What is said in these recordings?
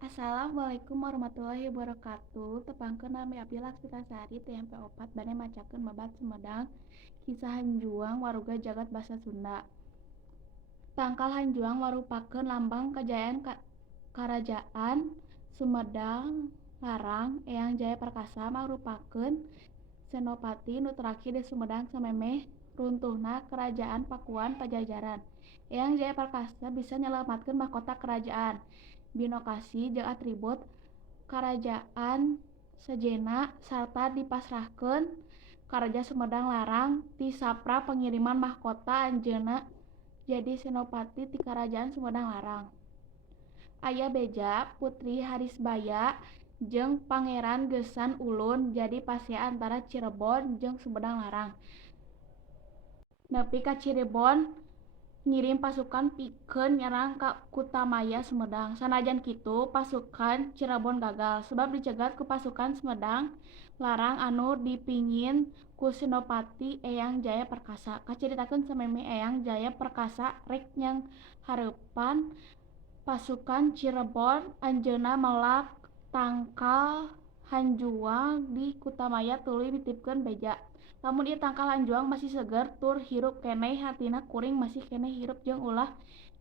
Assalamualaikum warahmatullahi wabarakatuh. Tepangkeun nami abdi Laksmitasari TMP 4 bade macakeun Babat Sumedang Kisah Hanjuang Waruga Jagat Basa Sunda. Tangkal Hanjuang marupakeun lambang kajayaan Karajaan Sumedang Larang. Eyang Jaya Perkasa marupakeun senopati nu terakhir di Sumedang samemeh runtuhna Kerajaan Pakuan Pajajaran. Eyang Jaya Perkasa bisa nyelamatkeun mahkota kerajaan, binokasi jeung atribut karajaan sejenna sarta dipasrahkeun ka Raja Sumedang Larang ti sapra pengiriman mahkota anjeunna jadi senopati ti Karajaan Sumedang Larang. Aya beja Putri Harisbaya jeung Pangeran Gessan Ulun jadi pasea antara Cirebon jeung Sumedang Larang. Nepi ka Cirebon ngirim pasukan pikeun nyerang ka Kutamaya Sumedang. Sanajan kitu pasukan Cirebon gagal sebab dicegat ku pasukan Sumedang Larang anu dipingin ku Senopati Eyang Jaya Perkasa. Kacaritakeun samemeh Eyang Jaya Perkasa rek nyanghareupan pasukan Cirebon anjeunna melak tangkal Hanjuang di Kutamaya tuluy nitipkeun beja. Lamun ieu tangkal Hanjuang masih seger tur hirup keneh hatina kuring masih keneh hirup jeung ulah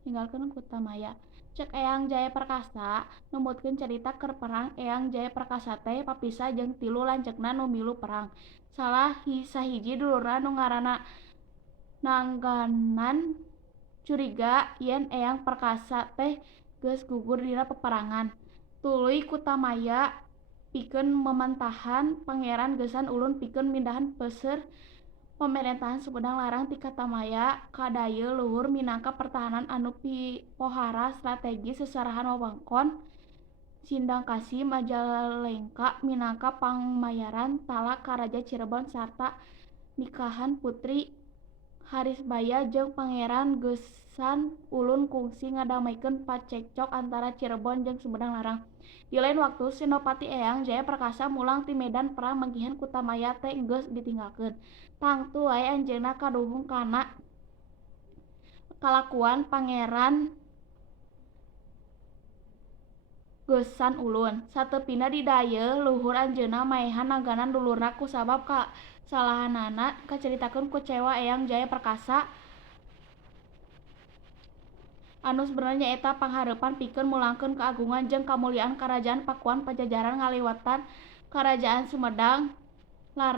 ninggalkeun Kutamaya. Ceuk Eyang Jaya Perkasa numutkeun carita keur perang. Eyang Jaya Perkasa teh papisah jeung 3 lanceukna nu milu perang. Sahiji dulurna nu ngaranna Nangganan curiga yen Eyang Perkasa teh geus gugur dina peperangan. Tuluy Kutamaya pikeun memantahan Pangeran Gessan Ulun pikeun mindahan peuseur pamarentahan Sumedang Larang ti Kutamaya ka dayeuh luhur minangka pertahanan anu pohara strategis sesarahan wewengkon Sindangkasi Majalengka minangka pangmayaran talak ka Raja Cirebon sarta nikahan Putri Harisbaya jeung Pangeran Gessan Ulun kungsi ngadamekeun pacekcok antara Cirebon jeung Sumedang Larang. Di lain waktu Senopati Eyang Jaya Perkasa mulang ti medan perang manggihan Kutamaya teh geus ditinggalkeun. Tangtu wae anjeunna kaduhung kana kalakuan Pangeran Gessan Ulun. Sateupina di dayeuh luhur anjeunna maehan Nangganan dulurna kusabab kasalahanana kacaritakeun ku cewa Eyang Jaya Perkasa anu sebenarnya nyaeta panghareupan pikeun mulangkeun keagungan jeung kamuliaan Karajaan Pakuan Pajajaran ngaliwatan Karajaan Sumedang